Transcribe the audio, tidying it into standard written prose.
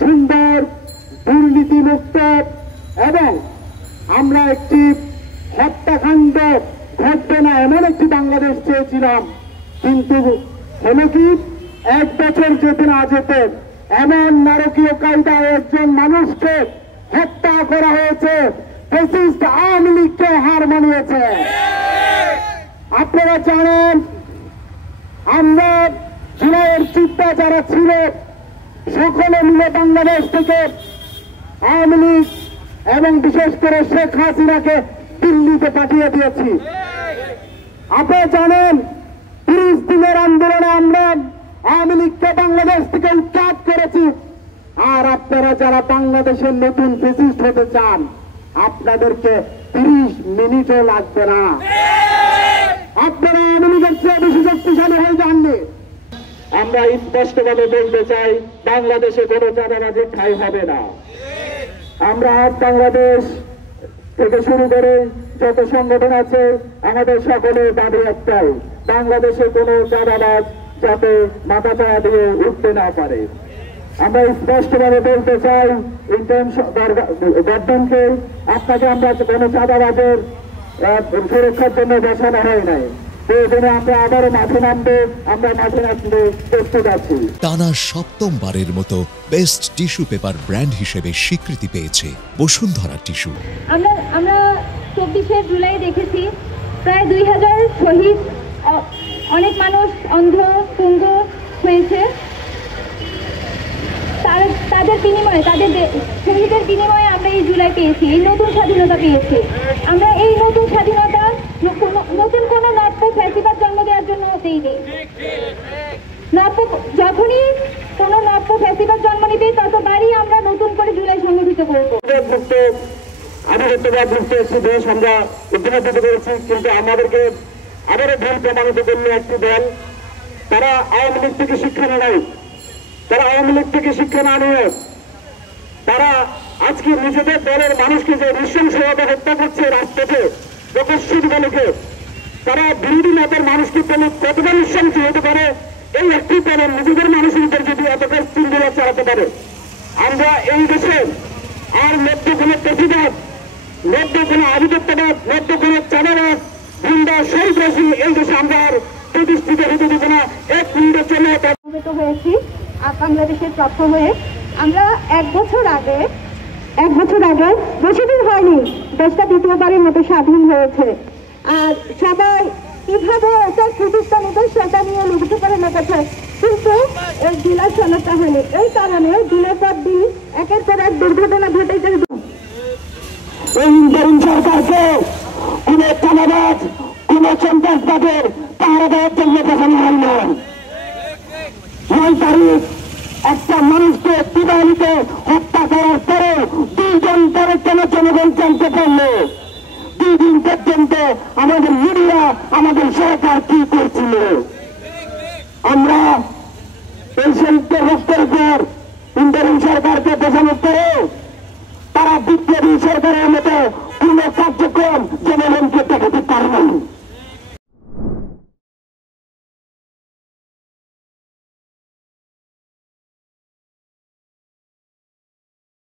সুন্দর দুর্নীতিমুক্ত এবং আমরা একটি হত্যাকাণ্ড ঘটবে না এমন একটি বাংলাদেশ চেয়েছিলাম। কিন্তু হলো কি, 1 বছর যেতে না যেতে এমন নারকীয় কায়দায় একজন মানুষকে হত্যা করা হয়েছে, ফ্যাসিস্ট আওয়ামী লীগকে হার মানিয়েছে। আপনারা জানেন, আমরা জুলাইয়ের চিন্তা যারা ছিল সকলে মিলে বাংলাদেশ থেকে আওয়ামী লীগ এবং বিশেষ করে শেখ হাসিনাকে দিল্লিতে পাঠিয়ে দিয়েছি। আপনারা জানেন 30 দিনের আন্দোলনে আমরা আওয়ামী লীগকে বাংলাদেশ থেকে উৎখাত করেছি। আর আপনারা যারা বাংলাদেশের নতুন ফ্যাসিস্ট হতে চান, আপনাদেরকে 30 মিনিটও লাগবে না। আপনারা আওয়ামী লীগের চেয়ে বেশি শক্তিশালী হয়ে যাননি। আমরা স্পষ্টভাবে বলতে চাই, বাংলাদেশে কোনো চাঁদাবাজি ঠাঁই হবে না। আমরা বাংলাদেশ থেকে শুরু করে যত সংগঠন আছে, আমাদের সকলের দাবি একটাই, বাংলাদেশে কোনো চাঁদাবাজ যাতে মাথা চাড়া দিয়ে উঠতে না পারে। আমরা স্পষ্টভাবে বলতে চাই, গভর্নমেন্টকে, আপনাকে আমরা কোনো চাঁদাবাজের সুরক্ষার জন্য বসানো হয় নাই। প্রয়োজনে আমরা আবারও মাঠে নামবো, আমরা মাঠে নামতে প্রস্তুত আছি। টানা 7মবারের মতো বেস্ট টিস্যু পেপার ব্র্যান্ড হিসেবে স্বীকৃতি পেয়েছে বসুন্ধরা টিস্যু। আমরা 24শে জুলাই দেখেছি প্রায় 2000 শহীদ, অনেক মানুষ অন্ধ পঙ্গু হয়েছে। তাদের বিনিময়ে, তাদের শহীদের বিনিময়ে আমরা এই জুলাই পেয়েছি, এই নতুন স্বাধীনতা পেয়েছি। আমরা এই নতুন স্বাধীনতা নতুন কোন নব্য ফ্যাসিবাদ জন্ম দেওয়ার জন্য দেইনি। যখনই কোন নব্য ফ্যাসিবাদ জন্ম নিবে, ততবারই আমরা নতুন করে জুলাই সংগঠিত করবো। আধিপত্যবাদ মুক্ত একটি দেশ আমরা উপলব্ধি করেছি, কিন্তু আমাদেরকে আবারও ভুল প্রমাণিত করলে একটি দল, তারা আওয়ামী লীগ থেকে শিক্ষা নেয়, তারা আওয়ামী লীগ থেকে শিক্ষা না নিয়ে তারা আজকে নিজেদের দলের মানুষকে যে নৃশংসভাবে হত্যা করছে রাজপথে প্রকাশ্যে, তারা বিরোধী নেতার মানুষকে কতটা নৃশংস হতে পারে, এই একটি দলের নিজেদের মানুষের উপর যদি এতটা চিন্তা চালাতে পারে। আমরা এই দেশে আর নব্য কোনো প্রতিবাদ, নব্য কোনো আধিপত্যবাদ, নব্য কোনো চাঁদাবাদ, গুন্ডা, সন্ত্রাসী এই দেশে আমরা আর প্রতিষ্ঠিত হতে দেব না। এক মিনিটে চলে হয়েছি বাংলাদেশের পক্ষ হয়ে। আমরা এক বছর আগে বেশি দিন হয়নি, দেশটা দ্বিতীয়বারের মতো স্বাধীন হয়েছে। আর সবাই কিভাবে এটা প্রতিষ্ঠানিত সেটা নিয়ে লিখিত করে লেগেছে, কিন্তু এই জুলাই সনদটা হয়নি। এই কারণে দিনের পর দিন একের পর এক দুর্ঘটনা ঘটেছে। এই সরকারকে কোন চাঁদাবাজ, কোন সন্ত্রাসবাদের পাহারা দেওয়ার জন্য পাঠানো হয় না। 9 তারিখ একটা মানুষকে দিবালিতে হত্যা করার পরে 2 জন পরে কেন জনগণ জানতে পারলো? 2 দিন পর্যন্ত আমাদের মিডিয়া, আমাদের সরকার কি করছিল? আমরা এই শহীদদের রক্তের পর ইন্টারিম সরকারকে বোঝানোর পরে তারা বিপ্লবী সরকারের মতো